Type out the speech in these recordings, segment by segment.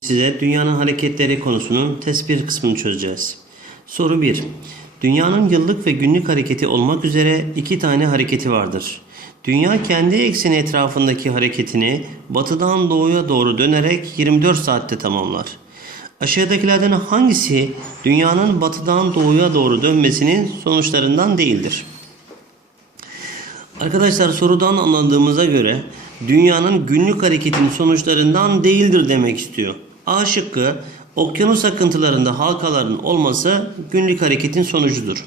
Size dünyanın hareketleri konusunun tespit kısmını çözeceğiz. Soru 1. Dünyanın yıllık ve günlük hareketi olmak üzere iki tane hareketi vardır. Dünya kendi ekseni etrafındaki hareketini batıdan doğuya doğru dönerek 24 saatte tamamlar. Aşağıdakilerden hangisi dünyanın batıdan doğuya doğru dönmesinin sonuçlarından değildir? Arkadaşlar sorudan anladığımıza göre dünyanın günlük hareketinin sonuçlarından değildir demek istiyor. A şıkkı okyanus akıntılarında halkaların olması günlük hareketin sonucudur.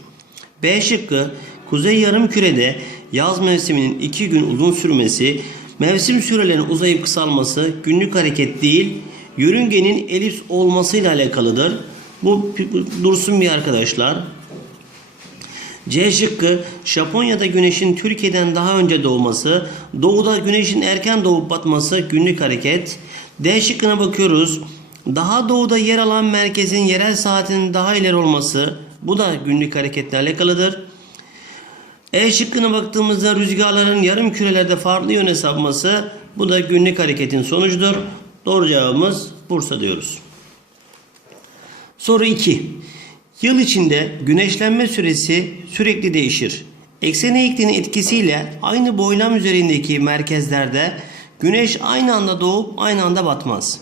B şıkkı kuzey yarım kürede yaz mevsiminin iki gün uzun sürmesi, mevsim sürelerinin uzayıp kısalması günlük hareket değil, yörüngenin elips olmasıyla alakalıdır. Bu dursun bir arkadaşlar. C şıkkı Japonya'da güneşin Türkiye'den daha önce doğması, doğuda güneşin erken doğup batması günlük hareket. D şıkkına bakıyoruz. Daha doğuda yer alan merkezin yerel saatinin daha ileri olması bu da günlük hareketle alakalıdır. E şıkkına baktığımızda rüzgarların yarım kürelerde farklı yöne sapması bu da günlük hareketin sonucudur. Doğru cevabımız Bursa diyoruz. Soru 2. Yıl içinde güneşlenme süresi sürekli değişir. Eksen eğikliğinin etkisiyle aynı boylam üzerindeki merkezlerde güneş aynı anda doğup aynı anda batmaz.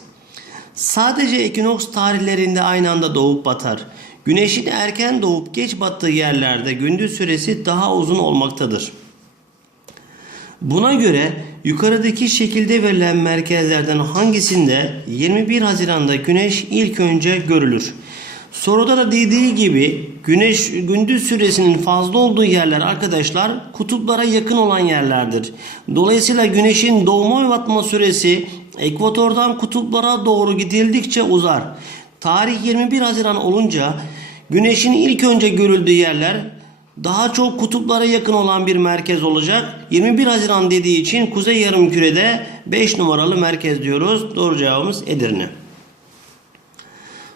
Sadece ekinoks tarihlerinde aynı anda doğup batar. Güneşin erken doğup geç battığı yerlerde gündüz süresi daha uzun olmaktadır. Buna göre yukarıdaki şekilde verilen merkezlerden hangisinde 21 Haziran'da güneş ilk önce görülür? Soruda da dediği gibi güneş gündüz süresinin fazla olduğu yerler arkadaşlar kutuplara yakın olan yerlerdir. Dolayısıyla güneşin doğma ve batma süresi ekvatordan kutuplara doğru gidildikçe uzar. Tarih 21 Haziran olunca güneşin ilk önce görüldüğü yerler daha çok kutuplara yakın olan bir merkez olacak. 21 Haziran dediği için Kuzey Yarımküre'de 5 numaralı merkez diyoruz. Doğru cevabımız Edirne.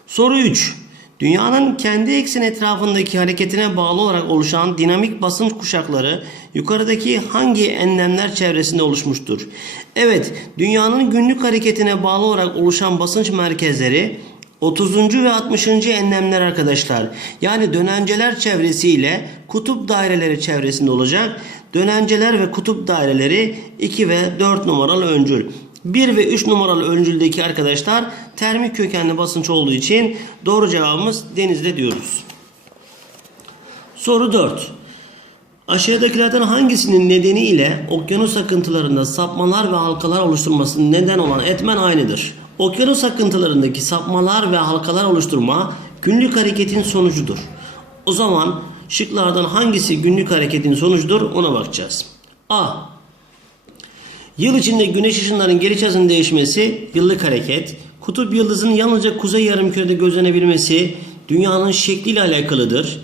Soru 3. Dünyanın kendi ekseni etrafındaki hareketine bağlı olarak oluşan dinamik basınç kuşakları yukarıdaki hangi enlemler çevresinde oluşmuştur? Evet, dünyanın günlük hareketine bağlı olarak oluşan basınç merkezleri 30. ve 60. enlemler arkadaşlar. Yani dönenceler çevresiyle kutup daireleri çevresinde olacak. Dönenceler ve kutup daireleri 2 ve 4 numaralı öncül. 1 ve 3 numaralı öncüldeki arkadaşlar termik kökenli basınç olduğu için doğru cevabımız denizde diyoruz. Soru 4. Aşağıdakilerden hangisinin nedeniyle okyanus akıntılarında sapmalar ve halkalar oluşturmasının neden olan etmen aynıdır? Okyanus akıntılarındaki sapmalar ve halkalar oluşturma günlük hareketin sonucudur. O zaman şıklardan hangisi günlük hareketin sonucudur ona bakacağız. A. Yıl içinde güneş ışınlarının geliş hızının değişmesi yıllık hareket. Kutup yıldızının yalnızca kuzey yarımkürede gözlenebilmesi dünyanın şekliyle alakalıdır.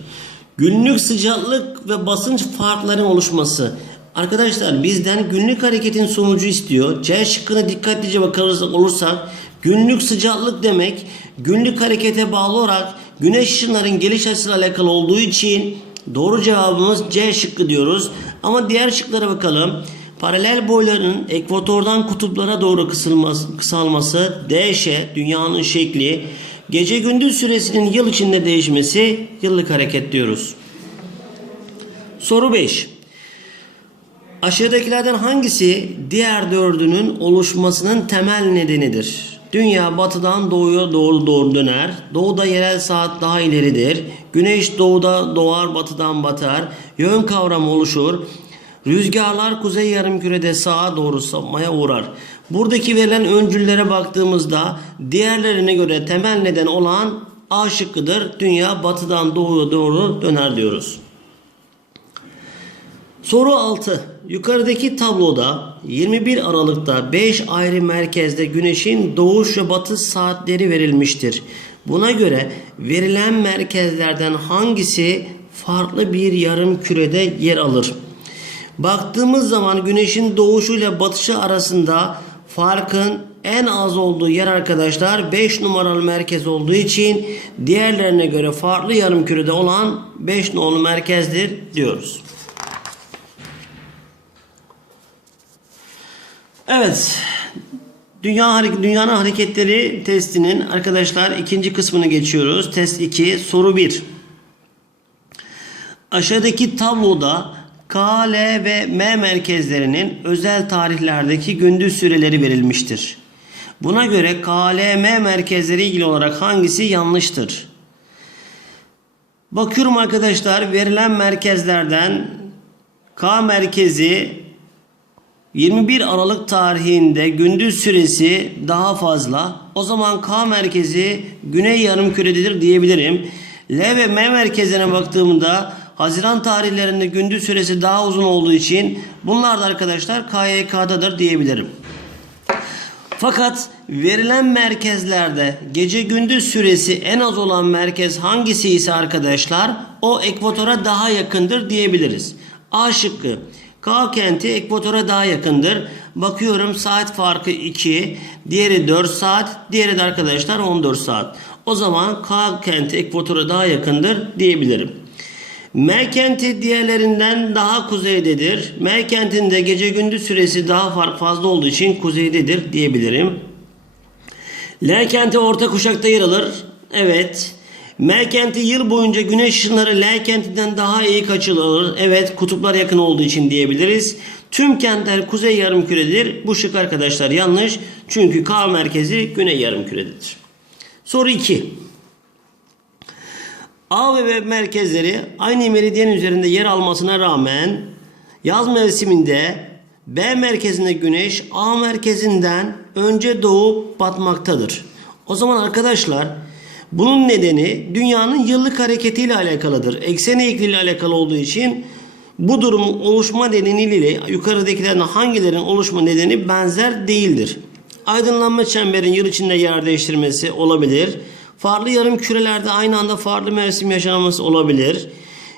Günlük sıcaklık ve basınç farklarının oluşması. Arkadaşlar bizden günlük hareketin sonucu istiyor. C şıkkına dikkatlice bakarız olursak günlük sıcaklık demek günlük harekete bağlı olarak güneş ışınların geliş açısıyla alakalı olduğu için doğru cevabımız C şıkkı diyoruz. Ama diğer şıklara bakalım. Paralel boyların ekvatordan kutuplara doğru kısılması, kısalması, DŞ, dünyanın şekli, gece gündüz süresinin yıl içinde değişmesi yıllık hareket diyoruz. Soru 5. Aşağıdakilerden hangisi diğer dördünün oluşmasının temel nedenidir? Dünya batıdan doğuya doğru doğru döner. Doğuda yerel saat daha ileridir. Güneş doğuda doğar batıdan batar. Yön kavramı oluşur. Rüzgarlar kuzey yarımkürede sağa doğru sapmaya uğrar. Buradaki verilen öncüllere baktığımızda diğerlerine göre temel neden olan A şıkkıdır. Dünya batıdan doğuya doğru döner diyoruz. Soru 6. Yukarıdaki tabloda 21 Aralık'ta 5 ayrı merkezde güneşin doğuş ve batış saatleri verilmiştir. Buna göre verilen merkezlerden hangisi farklı bir yarım kürede yer alır? Baktığımız zaman güneşin doğuşu ile batışı arasında farkın en az olduğu yer arkadaşlar 5 numaralı merkez olduğu için diğerlerine göre farklı yarım kürede olan 5 numaralı merkezdir diyoruz. Evet. Dünya dünyanın hareketleri testinin arkadaşlar ikinci kısmını geçiyoruz. Test 2 soru 1. Aşağıdaki tabloda K, L ve M merkezlerinin özel tarihlerdeki gündüz süreleri verilmiştir. Buna göre K, L, M merkezleri ilgili olarak hangisi yanlıştır? Bakıyorum arkadaşlar verilen merkezlerden K merkezi 21 Aralık tarihinde gündüz süresi daha fazla. O zaman K merkezi güney yarımkürededir diyebilirim. L ve M merkezlerine baktığımda Haziran tarihlerinde gündüz süresi daha uzun olduğu için bunlar da arkadaşlar KYK'dadır diyebilirim. Fakat verilen merkezlerde gece gündüz süresi en az olan merkez hangisi ise arkadaşlar o ekvatora daha yakındır diyebiliriz. A şıkkı. K kenti ekvatora daha yakındır. Bakıyorum saat farkı 2, diğeri 4 saat, diğeri de arkadaşlar 14 saat. O zaman K kenti ekvatora daha yakındır diyebilirim. M kenti diğerlerinden daha kuzeydedir. M kentinde gece gündüz süresi daha fazla olduğu için kuzeydedir diyebilirim. L kenti orta kuşakta yer alır. Evet. M kenti yıl boyunca güneş ışınları L kentinden daha iyi kaçırılır. Evet kutuplar yakın olduğu için diyebiliriz. Tüm kentler kuzey yarımküredir. Bu şık arkadaşlar yanlış. Çünkü K merkezi güney yarımkürededir. Soru 2. A ve B merkezleri aynı meridyen üzerinde yer almasına rağmen yaz mevsiminde B merkezinde güneş A merkezinden önce doğup batmaktadır. O zaman arkadaşlar bunun nedeni dünyanın yıllık hareketiyle alakalıdır. Eksen eğikliğiyle alakalı olduğu için bu durumun oluşma nedeniyle yukarıdakilerin hangilerinin oluşma nedeni benzer değildir. Aydınlanma çemberin yıl içinde yer değiştirmesi olabilir. Farklı yarım kürelerde aynı anda farklı mevsim yaşanması olabilir.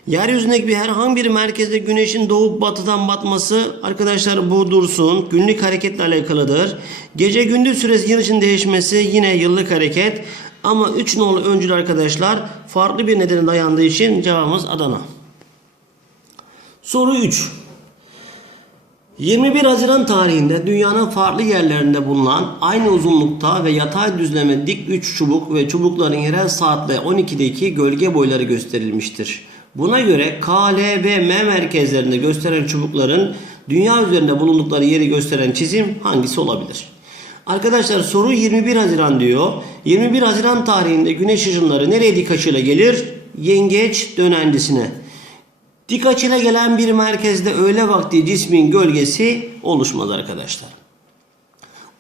Yeryüzündeki bir herhangi bir merkezde güneşin doğup batıdan batması arkadaşlar bu dursun. Günlük hareketle alakalıdır. Gece gündüz süresi yıl için değişmesi yine yıllık hareket. Ama 3 nolu öncül arkadaşlar farklı bir nedene dayandığı için cevabımız Adana. Soru 3. 21 Haziran tarihinde dünyanın farklı yerlerinde bulunan aynı uzunlukta ve yatay düzleme dik 3 çubuk ve çubukların yerel saatle 12'deki gölge boyları gösterilmiştir. Buna göre K, L ve M merkezlerinde gösteren çubukların dünya üzerinde bulundukları yeri gösteren çizim hangisi olabilir? Arkadaşlar soru 21 Haziran diyor. 21 Haziran tarihinde güneş ışınları nereye dik açıyla gelir? Yengeç dönencisine. Dik açıyla gelen bir merkezde öğle vakti cismin gölgesi oluşmaz arkadaşlar.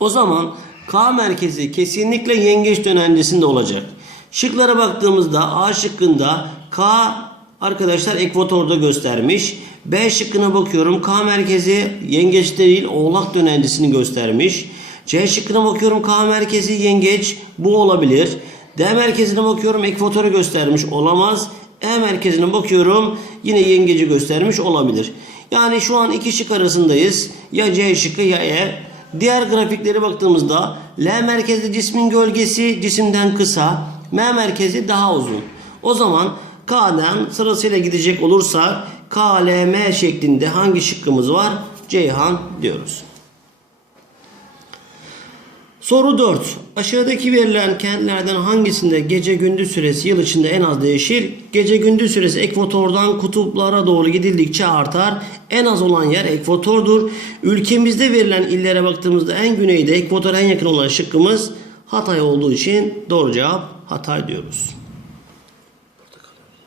O zaman K merkezi kesinlikle yengeç dönencesinde olacak. Şıklara baktığımızda A şıkkında K arkadaşlar ekvatorda göstermiş. B şıkkına bakıyorum K merkezi yengeç değil oğlak dönencisini göstermiş. C şıkkına bakıyorum K merkezi yengeç bu olabilir. D merkezine bakıyorum ekvatoru göstermiş olamaz. E merkezine bakıyorum yine yengeci göstermiş olabilir. Yani şu an iki şık arasındayız. Ya C şıkkı ya E. Diğer grafiklere baktığımızda L merkezli cismin gölgesi cisimden kısa, M merkezi daha uzun. O zaman K'dan sırasıyla gidecek olursak K, L, M şeklinde hangi şıkkımız var? Ceyhan diyoruz. Soru 4. Aşağıdaki verilen kentlerden hangisinde gece gündüz süresi yıl içinde en az değişir? Gece gündüz süresi ekvatordan kutuplara doğru gidildikçe artar. En az olan yer ekvatordur. Ülkemizde verilen illere baktığımızda en güneyde ekvatora en yakın olan şıkkımız Hatay olduğu için doğru cevap Hatay diyoruz.